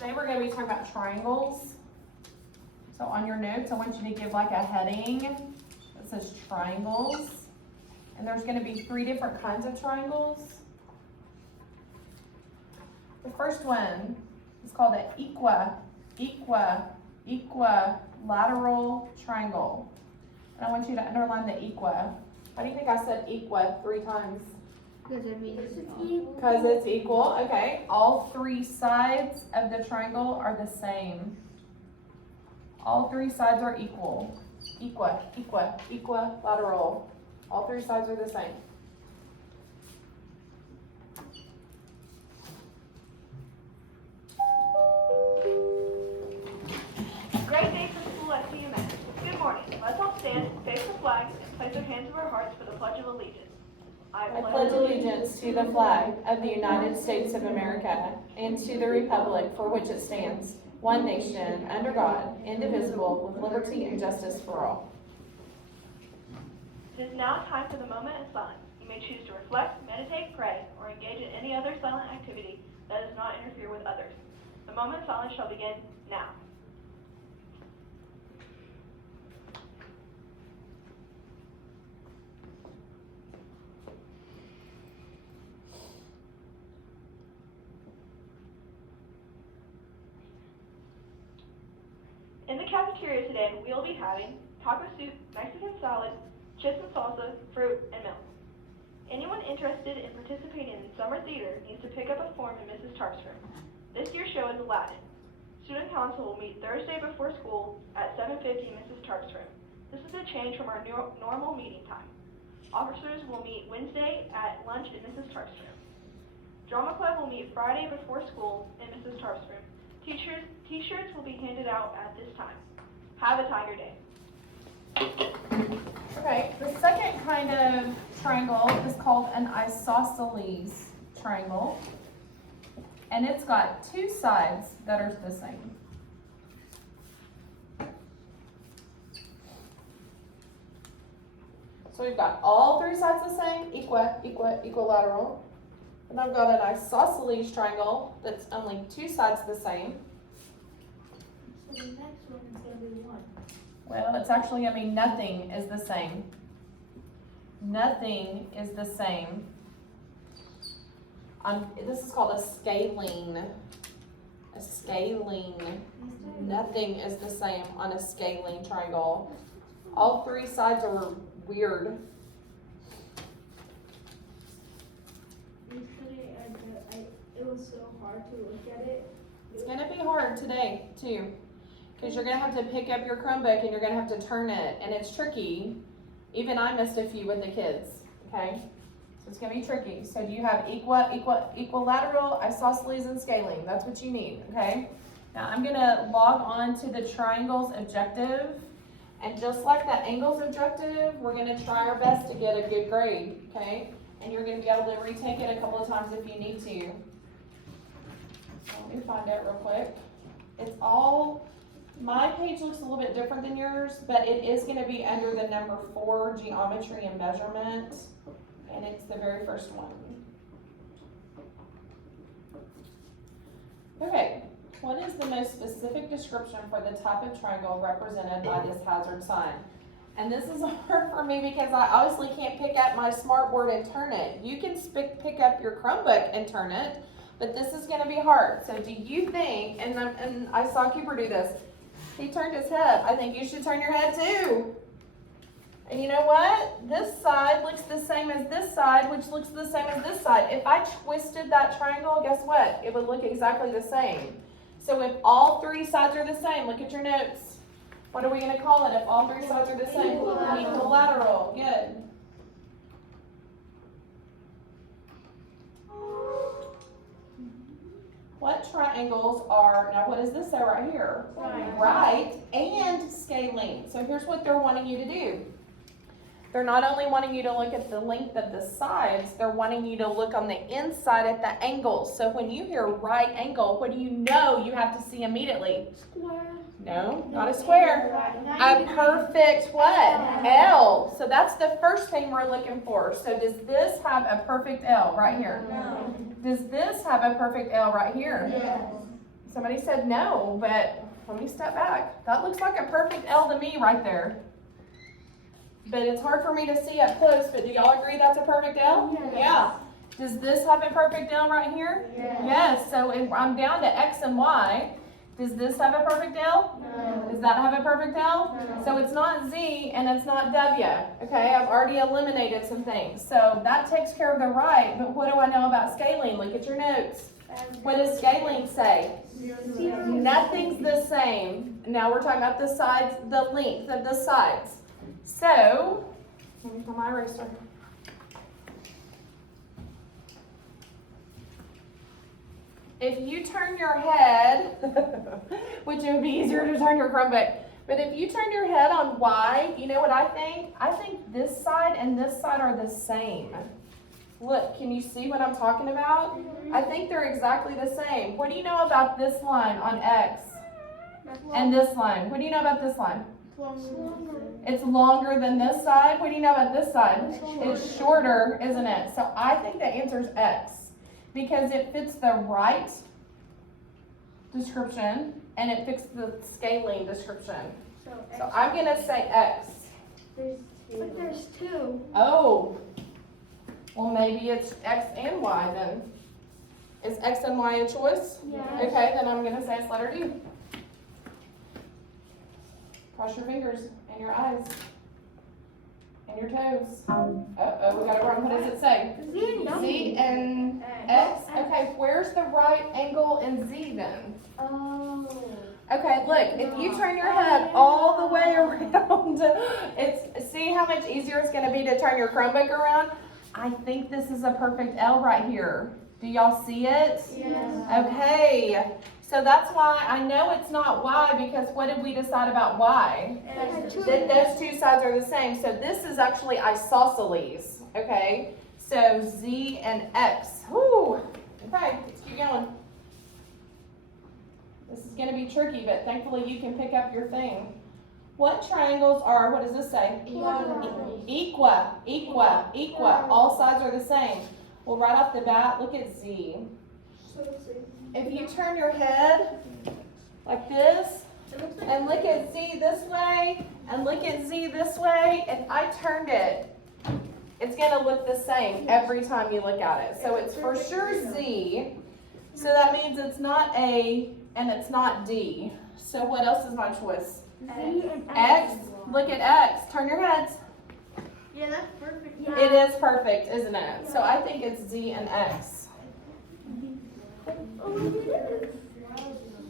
Today we're going to be talking about triangles. So on your notes, I want you to give like a heading that says triangles. And there's going to be 3 different kinds of triangles. The first one is called an equilateral triangle. And I want you to underline the equa. Why do you think I said equa 3 times? Because it means it's equal. Because it's equal, okay. All 3 sides of the triangle are the same. All 3 sides are equal. Equilateral. All 3 sides are the same. Great day for school at CMS. Good morning. Let's all stand, face the flag, and place our hands over our hearts for the Pledge of Allegiance. I pledge allegiance to the flag of the United States of America and to the republic for which it stands, one nation, under God, indivisible, with liberty and justice for all. It is now time for the moment of silence. You may choose to reflect, meditate, pray, or engage in any other silent activity that does not interfere with others. The moment of silence shall begin now. In the cafeteria today, we will be having taco soup, Mexican salad, chips and salsa, fruit, and milk. Anyone interested in participating in summer theater needs to pick up a form in Mrs. Tarp's room. This year's show is Aladdin. Student council will meet Thursday before school at 7:50 in Mrs. Tarp's room. This is a change from our normal meeting time. Officers will meet Wednesday at lunch in Mrs. Tarp's room. Drama club will meet Friday before school in Mrs. Tarp's room. T-shirts will be handed out at this time. Have a Tiger Day. Okay, the second kind of triangle is called an isosceles triangle. And it's got 2 sides that are the same. So we've got all 3 sides the same, equilateral. And I've got an isosceles triangle that's only 2 sides the same. So the next one is going to be 1. Well, it's actually going to be nothing is the same. Nothing is the same. This is called a scaling. A scaling. Nothing is the same on a scaling triangle. All 3 sides are weird. Yesterday, it was so hard to look at it. It's going to be hard today, too. Because you're going to have to pick up your Chromebook and you're going to have to turn it. And it's tricky. Even I missed a few with the kids. Okay? So it's going to be tricky. So do you have equilateral, isosceles, and scaling? That's what you need. Okay? Now I'm going to log on to the triangles objective. And just like the angles objective, we're going to try our best to get a good grade. Okay? And you're going to be able to retake it a couple of times if you need to. Let me find it real quick. It's all, my page looks a little bit different than yours, but it is going to be under the number 4, geometry and measurement, and it's the very first one. Okay, what is the most specific description for the type of triangle represented by this hazard sign? And this is hard for me because I obviously can't pick up my smartboard and turn it. You can pick up your Chromebook and turn it, but this is going to be hard. So do you think, and I saw Cooper do this, he turned his head. I think you should turn your head too. And you know what? This side looks the same as this side, which looks the same as this side. If I twisted that triangle, guess what? It would look exactly the same. So if all 3 sides are the same, look at your notes. What are we going to call it if all 3 sides are the same? Equilateral. Good. What triangles are, now what does this say right here? Right, and scaling. So here's what they're wanting you to do. They're not only wanting you to look at the length of the sides, they're wanting you to look on the inside at the angles. So when you hear right angle, what do you know you have to see immediately? Square. No, not a square. A perfect what? L. So that's the first thing we're looking for. So does this have a perfect L right here? No. Does this have a perfect L right here? Yes. Somebody said no, but let me step back. That looks like a perfect L to me right there. But it's hard for me to see up close, but do y'all agree that's a perfect L? Yes. Yeah. Does this have a perfect L right here? Yes. Yes, so if I'm down to X and Y, does this have a perfect L? No. Does that have a perfect L? No. So it's not Z and it's not W, okay? I've already eliminated some things. So that takes care of the right, but what do I know about scaling? Look at your notes. What does scaling say? Nothing's the same. Now we're talking about the sides, the length of the sides. So, let me find my eraser. If you turn your head, which it would be easier to turn your Chromebook, but if you turn your head on Y, you know what I think? I think this side and this side are the same. Look, can you see what I'm talking about? I think they're exactly the same. What do you know about this line on X and this line? What do you know about this line? It's longer than this side. What do you know about this side? It's shorter, isn't it? So I think the answer is X because it fits the right description and it fits the scaling description. So I'm going to say X. But there's two. Oh, well maybe it's X and Y then. Is X and Y a choice? Yes. Okay, then I'm going to say it's letter D. Cross your fingers and your eyes and your toes. Uh-oh, we got it wrong. What does it say? Z and X? Okay, where's the right angle in Z then? Oh. Okay, look, if you turn your head all the way around, see how much easier it's going to be to turn your Chromebook around? I think this is a perfect L right here. Do y'all see it? Yes. Okay, so that's why I know it's not Y because what did we decide about Y? That those two sides are the same. So this is actually isosceles, okay? So Z and X. Whew. Okay, let's keep going. This is going to be tricky, but thankfully you can pick up your thing. What triangles are, what does this say? Equa. All sides are the same. Well, right off the bat, look at Z. If you turn your head like this, and look at Z this way, and look at Z this way, and I turned it, it's going to look the same every time you look at it. So it's for sure Z. So that means it's not A and it's not D. So what else is my choice? X. Look at X. Turn your heads. Yeah, that's perfect. It is perfect, isn't it? So I think it's Z and X.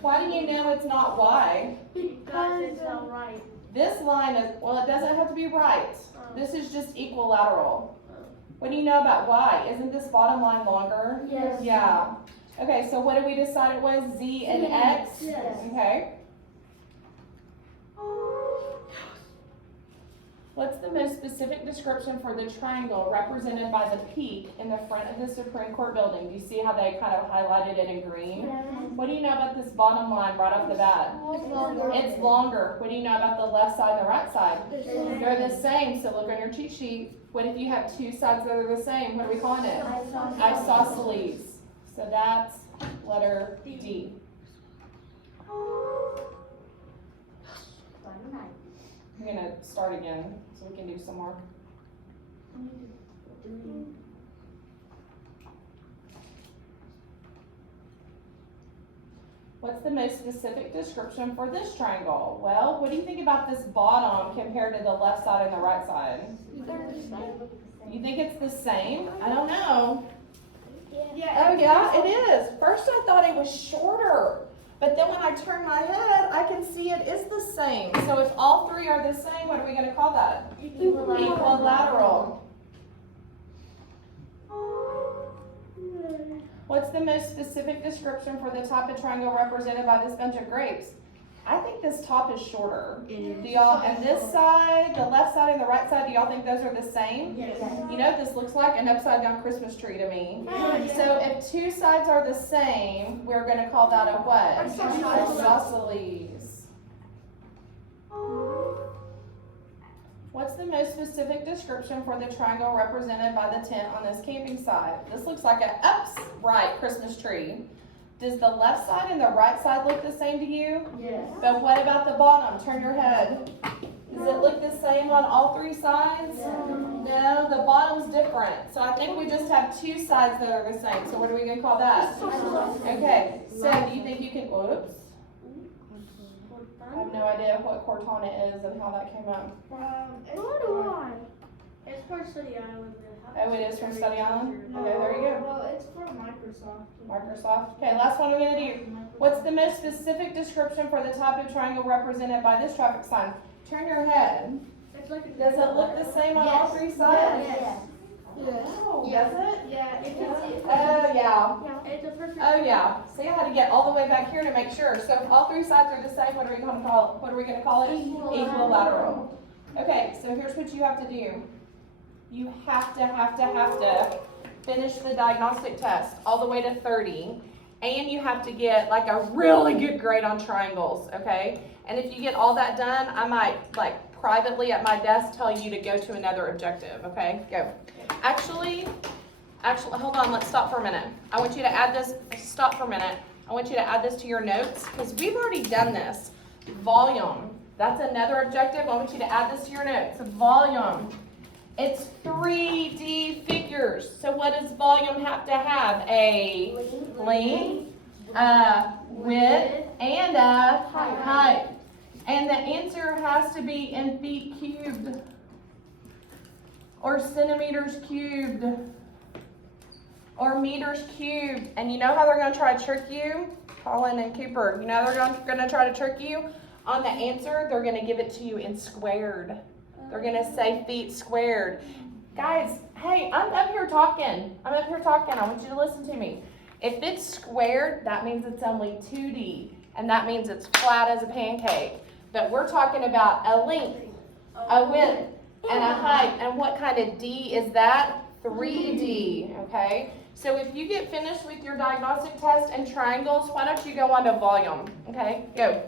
Why do you know it's not Y? Because it's not right. This line is, well, it doesn't have to be right. This is just equilateral. What do you know about Y? Isn't this bottom line longer? Yes. Yeah. Okay, so what did we decide it was? Z and X? Yes. Okay. What's the most specific description for the triangle represented by the peak in the front of the Supreme Court building? Do you see how they kind of highlighted it in green? What do you know about this bottom line right off the bat? It's longer. What do you know about the left side and the right side? They're the same, so look on your cheat sheet. What if you have two sides that are the same? What are we calling it? Isosceles. So that's letter D. I'm going to start again so we can do some more. What's the most specific description for this triangle? Well, what do you think about this bottom compared to the left side and the right side? You think it's the same? I don't know. Oh yeah, it is. First I thought it was shorter. But then when I turn my head, I can see it is the same. So if all three are the same, what are we going to call that? Equilateral. What's the most specific description for the type of triangle represented by this bunch of grapes? I think this top is shorter. Do y'all, and this side, the left side and the right side, do y'all think those are the same? Yes. You know, this looks like an upside down Christmas tree to me. So if two sides are the same, we're going to call that a what? Isosceles. What's the most specific description for the triangle represented by the tent on this camping site? This looks like an upright Christmas tree. Does the left side and the right side look the same to you? Yes. But what about the bottom? Turn your head. Does it look the same on all three sides? No, the bottom's different. So I think we just have two sides that are the same. So what are we gonna call that? Okay, so do you think you can, whoops. I have no idea what Cortana is and how that came up. It's for Study Island. Oh, it is from Study Island? Okay, there you go. Well, it's for Microsoft. Microsoft. Okay, last one we're gonna do. What's the most specific description for the type of triangle represented by this traffic sign? Turn your head. It's like a Does it look the same on all three sides? Yes. Oh, does it? Yeah, it's a, Oh, yeah. it's a perfect. Oh, yeah. See, I had to get all the way back here to make sure. So if all three sides are the same, what are we gonna call it? What are we gonna call it? Equilateral. Okay, so here's what you have to do. You have to finish the diagnostic test all the way to 30. And you have to get like a really good grade on triangles, okay? And if you get all that done, I might like privately at my desk tell you to go to another objective, okay? Go. Actually, hold on, let's stop for a minute. I want you to add this, stop for a minute. I want you to add this to your notes because we've already done this. Volume, that's another objective. I want you to add this to your notes. Volume, it's 3D figures. So what does volume have to have? A length, a width, and a height. And the answer has to be in feet cubed or centimeters cubed or meters cubed. And you know how they're going to try to trick you? Colin and Cooper, you know they're going to try to trick you? On the answer, they're going to give it to you in squared. They're going to say feet squared. Guys, hey, I'm up here talking. I want you to listen to me. If it's squared, that means it's only 2D. And that means it's flat as a pancake. But we're talking about a length, a width, and a height. And what kind of D is that? 3D, okay? So if you get finished with your diagnostic test and triangles, why don't you go on to volume, okay? Go.